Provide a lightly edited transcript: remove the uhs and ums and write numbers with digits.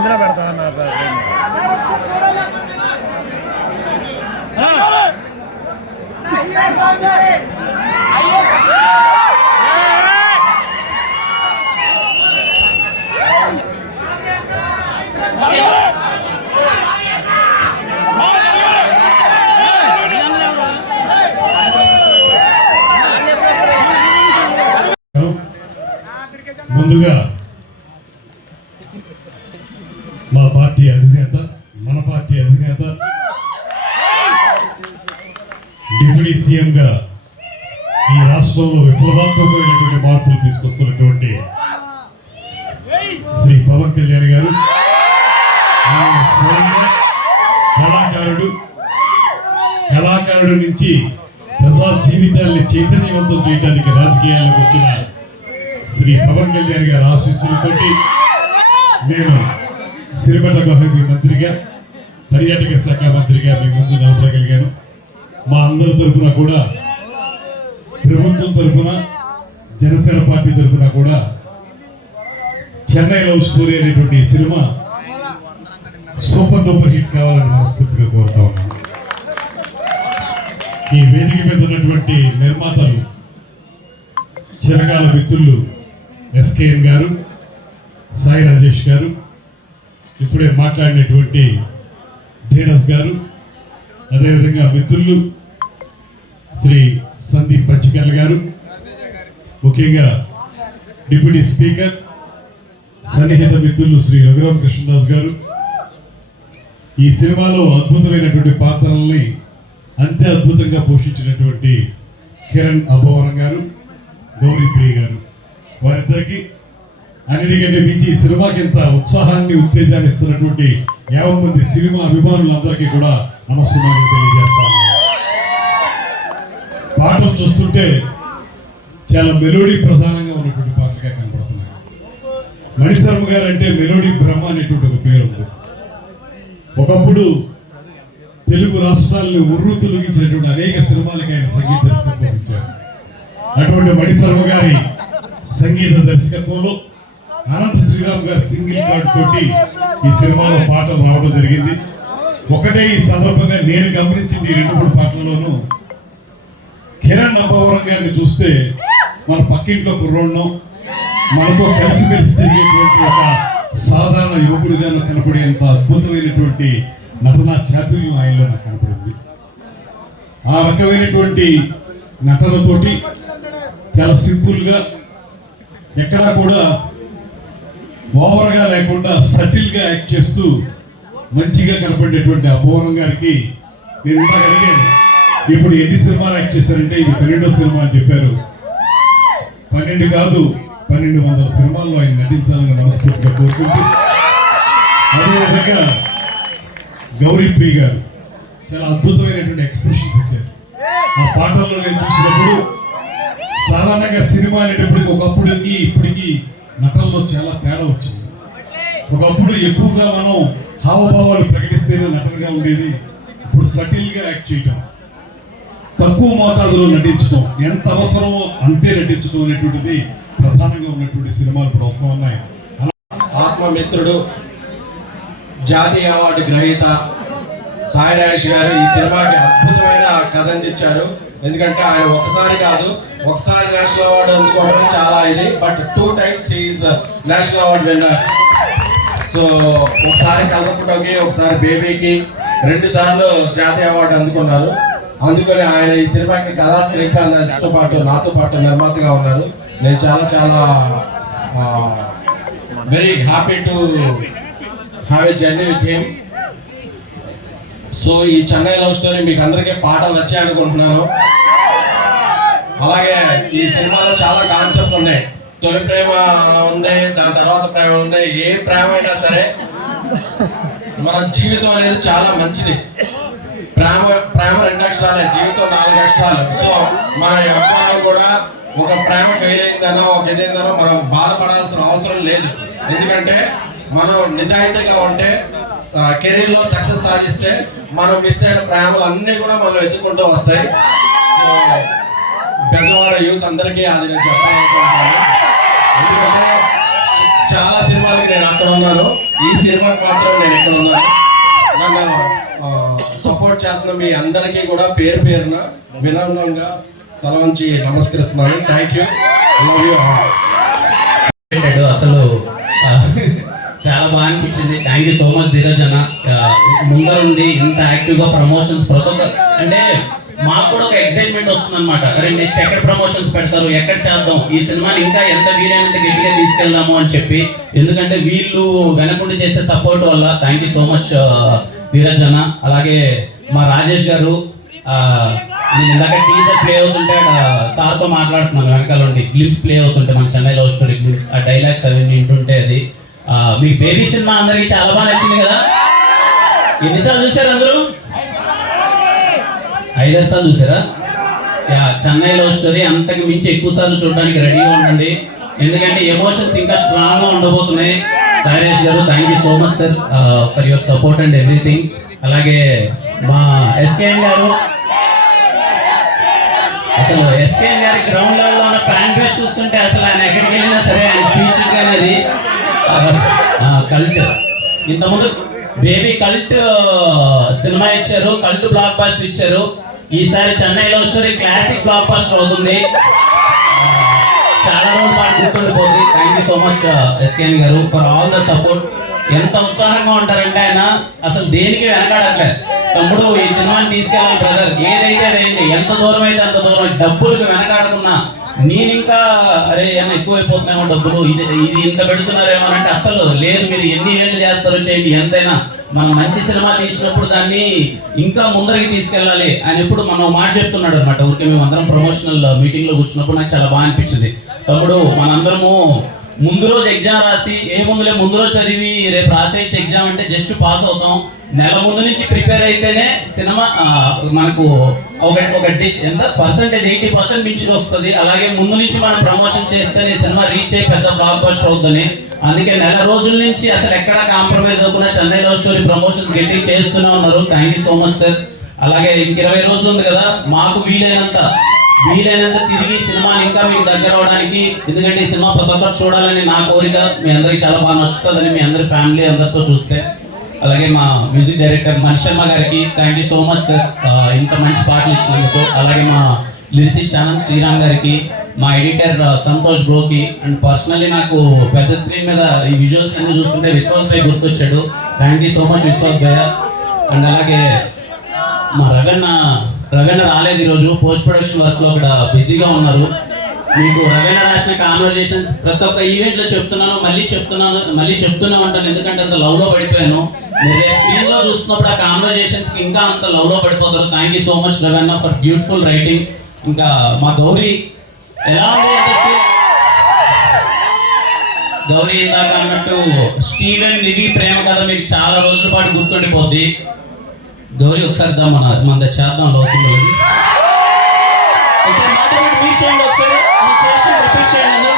అందులో పెడతా ముందుగా మా పార్టీ అధినేత, మన పార్టీ అధినేత, డిప్యూటీ సీఎంగా ఈ రాష్ట్రంలో విప్లవాత్మకమైనటువంటి మార్పులు తీసుకొస్తున్నటువంటి శ్రీ పవన్ కళ్యాణ్ గారు, కళాకారుడు నుంచి ప్రజా జీవితాన్ని చైతన్యవంతం చేయడానికి రాజకీయాలకు వచ్చిన శ్రీ పవన్ కళ్యాణ్ గారి ఆశీస్సులతోటి నేను సిరిమల్ల అభివృద్ధి మంత్రిగా, పర్యాటక శాఖ మంత్రిగా మీ ముందు నిలబడగలిగాను. మా అందరి తరఫున కూడా, ప్రభుత్వం తరఫున, జనసేన పార్టీ తరఫున కూడా చెన్నై లవ్ స్టోరీ అనేటువంటి ఈ సినిమా సూపర్ డూపర్ హిట్ కావాలని మనస్ఫూర్తిగా కోరుతా ఉన్నాను. ఈ వేదిక మీద ఉన్నటువంటి నిర్మాతలు, చిరకాల మిత్రులు ఎస్కేఎన్ గారు, సాయి రాజేష్ గారు, ఇప్పుడే మాట్లాడినటువంటి ధీరస్ గారు, అదేవిధంగా మిత్రులు శ్రీ సందీప్ పచ్చికర్ల గారు, ముఖ్యంగా డిప్యూటీ స్పీకర్ సన్నిహిత మిత్రులు శ్రీ రఘురామ కృష్ణదాస్ గారు, ఈ సినిమాలో అద్భుతమైనటువంటి పాత్రల్ని అంతే అద్భుతంగా పోషించినటువంటి కిరణ్ అబ్బవరం గారు, గౌరీ ప్రియ గారు, వారిద్దరికి అన్నిటికంటే మించి సినిమాకి ఎంత ఉత్సాహాన్ని, ఉత్తేజాన్ని ఇస్తున్నటువంటి 50 మంది సినిమా అభిమానులందరికీ కూడా నమస్కారం తెలియజేస్తాను. పాటలు చూస్తుంటే చాలా మెలోడీ ప్రధానంగా ఉన్నటువంటి పాటలుగా కనబడుతున్నాయి. మణిశర్మ గారు అంటే మెలోడీ బ్రహ్మ అనేటువంటి ఒక పేరు ఉంది. ఒకప్పుడు తెలుగు రాష్ట్రాలను ఉర్రు తొలగించినటువంటి అనేక సినిమాలకి ఆయన సంగీత దర్శకత్వం ఇచ్చారు. అటువంటి మణిశర్మ గారి సంగీత దర్శకత్వంలో అనంత శ్రీరామ్ గారి సింగిల్ కార్డ్ తోటి ఈ సినిమాలో పాటలు రావడం జరిగింది. ఒకటే ఈ సందర్భంగా నేను గమనించింది, ఈ 2-3 పాటల్లోనూ కిరణ్ అబ్బవరం గారిని చూస్తే మన పక్కింట్లో కుర్రోడ్ను, మనతో కలిసిమెలిసి తిరిగేటువంటి ఒక సాధారణ యువకుడిగాను కనపడేంత అద్భుతమైనటువంటి నటనా చాతుర్యం ఆయనలో నాకు కనపడింది. ఆ రకమైనటువంటి నటనతోటి చాలా సింపుల్గా, ఎక్కడా కూడా ఓవర్గా లేకుండా సటిల్గా యాక్ట్ చేస్తూ మంచిగా కనపడేటువంటి అబ్బవరం గారికి నేను ఇందాక అడిగాను, ఇప్పుడు ఎన్ని సినిమాలు యాక్ట్ చేశారంటే ఇది 12వ సినిమా అని చెప్పారు. 12 కాదు, 1200 సినిమాల్లో ఆయన నటించాలని మనస్ఫూర్తిగా కోరుకుంటూ, అదేవిధంగా గౌరీ ప్రియ గారు చాలా అద్భుతమైనటువంటి ఎక్స్ప్రెషన్స్ ఇచ్చారు. ఆ పాటల్లో నేను చూసినప్పుడు సాధారణంగా సినిమా అనేటప్పటికి ఒకప్పుడుకి ఇప్పటికి నటనలో చాలా తేడా వచ్చింది. ఒకప్పుడు ఎక్కువగా మనం హావభావాలు ప్రకటిస్తేనే నటనగా ఉండేది. ఇప్పుడు సటిల్గా యాక్ట్ చేయటం, తక్కువ మోతాదులో నటించడం, ఎంత అవసరమో అంతే నటించడం అనేటువంటిది ప్రధానంగా ఉన్నటువంటి సినిమాలు ఇప్పుడు వస్తూ ఉన్నాయి. ఆత్మమిత్రుడు, జాతీయ అవార్డు గ్రహీత సాయి రాజేష్ గారు ఈ సినిమాకి అద్భుతమైన కథ అందించారు. ఎందుకంటే ఆయన ఒకసారి కాదు, ఒకసారి నేషనల్ అవార్డు అందుకోవడం చాలా ఇది, but 2 times is national award winner. So ఒకసారి కలర్ ఫోటోకి, ఒకసారి బేబీకి 2 సార్లు జాతీయ అవార్డు అందుకున్నారు. అందుకని ఆయన ఈ సినిమాకి కథా స్క్రీన్ ప్లే అందించడంతో పాటు నాతో పాటు నిర్మాతగా ఉన్నారు. నేను చాలా చాలా very happy to have a journey with him. So ఈ చెన్నై లవ్ స్టోరీ మీకు అందరికీ పాటలు నచ్చాయి అనుకుంటున్నాను. అలాగే ఈ సినిమాలో చాలా కాన్సెప్ట్ ఉన్నాయి. తొలి ప్రేమ ఉంది, దాని తర్వాత ప్రేమ ఉంది. ఏ ప్రేమ అయినా సరే మన జీవితం అనేది చాలా మంచిది. ప్రేమ 2 అక్షరాలే, జీవితం 4 అక్షరాలు. సో మన అభిమానం కూడా ఒక ప్రేమ ఫెయిల్ అయిందనో, ఒక ఇదైందనో మనం బాధపడాల్సిన అవసరం లేదు. ఎందుకంటే మనం నిజాయితీగా ఉంటే, కెరీర్లో సక్సెస్ సాధిస్తే మనం మిస్ అయిన ప్రేమలు అన్నీ కూడా మనం ఎత్తుకుంటూ వస్తాయి. సో బెజవాడ యూత్ అందరికీ అది నేను చెప్పాలనుకుంటున్నాను. ఎందుకంటే చాలా సినిమాలకి నేను అక్కడ ఉన్నాను. ఈ సినిమాకి మాత్రం నేను ఎక్కడ ఉన్నాను. నన్ను సపోర్ట్ చేస్తున్న మీ అందరికీ కూడా పేరు పేరున వినమ్రంగా తల వంచి నమస్కరిస్తున్నాను. Thank you, love you all. అసలు చాలా బాగా అనిపించింది. Thank you so much Dheeraj అన్న. ముందరుండి ఇంత యాక్టివ్గా ప్రమోషన్స్ ప్రతి ఒక్క అంటే మాకు కూడా ఒక ఎక్సైట్మెంట్ వస్తుంది అనమాట. అరే నెక్స్ట్ ఎక్కడ ప్రమోషన్స్ పెడతారు, ఎక్కడ చేద్దాం, ఈ సినిమాని ఇంకా ఎంత వీలైనంత గట్టిగా తీసుకెళ్దాము అని చెప్పి. ఎందుకంటే వీళ్ళు వెనకుండి చేసే సపోర్ట్ వల్ల thank you so much Dheeraj అన్న. అలాగే మా రాజేష్ గారు, నేను ఇందాక టీజర్ ప్లే అవుతుంటే సార్తో మాట్లాడుతున్నాను వెనకాల ఉండి. గ్లిమ్స్ ప్లే అవుతుంటే మన చెన్నై లవ్ స్టోరీ గ్లిమ్స్, ఆ డైలాగ్స్ అవన్నీ వింటుంటే అది మీ బేబీ సినిమా అందరికి చాలా బాగా నచ్చింది కదా. ఎన్నిసార్లు చూసారు అందరూ? 5 సార్లు చూసారా? చెన్నై లవ్ స్టోరీ అంతకు మించి ఎక్కువ సార్లు చూడడానికి రెడీగా ఉండండి. ఎందుకంటే ఎమోషన్స్ ఇంకా స్ట్రాంగ్ గా ఉండబోతున్నాయి. సాయిరేష్ గారు thank you so much sir for your support and everything. అలాగే మా ఎస్కేఎన్ గారు, అసలు ఎస్కేఎన్ గారి గ్రౌండ్ లెవెల్ లో ఉన్న ఫ్యాన్ బేస్ చూస్తుంటే అసలు ఆయన ఎక్కడికి వెళ్ళినా సరే ఆయన స్పీచ్ అనేది కల్ట్. ఇంతకుముందు బేబీ కల్ట్ సినిమా ఇచ్చారు, కల్ట్ బ్లాక్ బాస్టర్ ఇచ్చారు. ఈసారి Chennai love story classic blockbuster అవుతుంది. చాలా రోజుల పాటు గుర్తుండిపోతుంది. Thank you so much SKN గారు ఫర్ ఆల్ ద సపోర్ట్. ఎంత ఉత్సాహంగా ఉంటారంటే ఆయన అసలు దేనికి వెనకాడట్లేదు. తమ్ముడు ఈ సినిమాని తీసుకెళ్ళాలి బ్రదర్, ఏదైతే అదేంటి, ఎంత దూరం అయితే అంత దూరం, డబ్బులకు వెనకాడకున్నా. నేను ఇంకా అరే ఏమన్నా ఎక్కువైపోతున్నామో డబ్బులు, ఇది ఇంత పెడుతున్నారేమో అంటే అసలు లేదు. మీరు ఎన్ని వేలు చేస్తారో చేయండి, ఎంతైనా మనం మంచి సినిమా తీసినప్పుడు దాన్ని ఇంకా ముందరికి తీసుకెళ్ళాలి అని ఎప్పుడు మనం మాట చెప్తున్నాడు అనమాట. ఊరికే మేము అందరం ప్రమోషనల్ మీటింగ్ లో కూర్చున్నప్పుడు నాకు చాలా బాగా అనిపించింది. తమ్ముడు మనందరము ముందు రోజు ఎగ్జామ్ రాసి ముందు రోజు చదివి రేపు రాసేయచ్చు ఎగ్జామ్ అంటే జస్ట్ పాస్ అవుతాం. నెల ముందు నుంచి ప్రిపేర్ అయితేనే సినిమా మనకు ఒక ఎంత పర్సెంటేజ్ 80% మించి వస్తుంది. అలాగే ముందు నుంచి మనం ప్రమోషన్ చేస్తేనే సినిమా రీచ్ అయ్యి పెద్ద బ్లాక్ బస్టర్ అవుతుంది. అందుకే నెల రోజుల నుంచి అసలు ఎక్కడ కాంప్రమైజ్ అవ్వకుండా చెన్నై లవ్ స్టోరీ ప్రమోషన్స్ గట్టి చేస్తూనే ఉన్నారు. Thank you so much sir. అలాగే ఇంక 20 రోజులు ఉంది కదా, మాకు వీలైనంత తిరిగి సినిమాని ఇంకా మీకు దగ్గర అవడానికి, ఎందుకంటే ఈ సినిమా ప్రతి ఒక్కరు చూడాలని నా కోరిక. మీ అందరికి చాలా బాగా నచ్చుతుందని మీ అందరి ఫ్యామిలీ అందరితో చూస్తే. అలాగే మా మ్యూజిక్ డైరెక్టర్ మణి శర్మ గారికి thank you so much sir ఇంత మంచి పాటలు ఇచ్చినందుకు. అలాగే మా లిరిసిస్ట్ ఆనంద్ శ్రీరామ్ గారికి, మా ఎడిటర్ సంతోష్ బ్రోకి, అండ్ పర్సనల్లీ నాకు పెద్ద స్క్రీన్ మీద ఈ విజువల్స్ అన్ని చూస్తుంటే విశ్వాస్ భాయ్ గుర్తొచ్చాడు. Thank you so much Vishwas bhai. And అలాగే మా రవణ రాలేదు ఈరోజు, పోస్ట్ ప్రొడక్షన్ వర్క్ లో అక్కడ బిజీగా ఉన్నారు. మీకు రవణ రాసిన కాన్వర్జేషన్స్ ప్రతి ఒక్క ఈవెంట్ లో చెప్తున్నాను, మళ్ళీ చెప్తూనే ఉంటాను. ఎందుకంటే అంత లవ్ లో పడిపోయాను. మీరు స్క్రీన్ లో చూస్తున్నప్పుడు ఆ కాన్వర్జేషన్స్ కి ఇంకా అంత లవ్ లో పడిపోతారు. Thank you so much Ravana for beautiful writing. ఇంకా మా గౌరీ ఎలా ఉంది అంటే, గౌరీ ఇందాక అన్నట్టు స్టీవెన్ నిధి ప్రేమ కథ మీకు చాలా రోజుల పాటు గుర్తుండిపోద్ది. గౌరీ ఒకసారి మన చేద్దాం లవ్ సింబల్. ఒకసారి మాట్లాడి మీరు చేయండి, ఒకసారి చేసి రిపీట్ చేయండి అందరూ.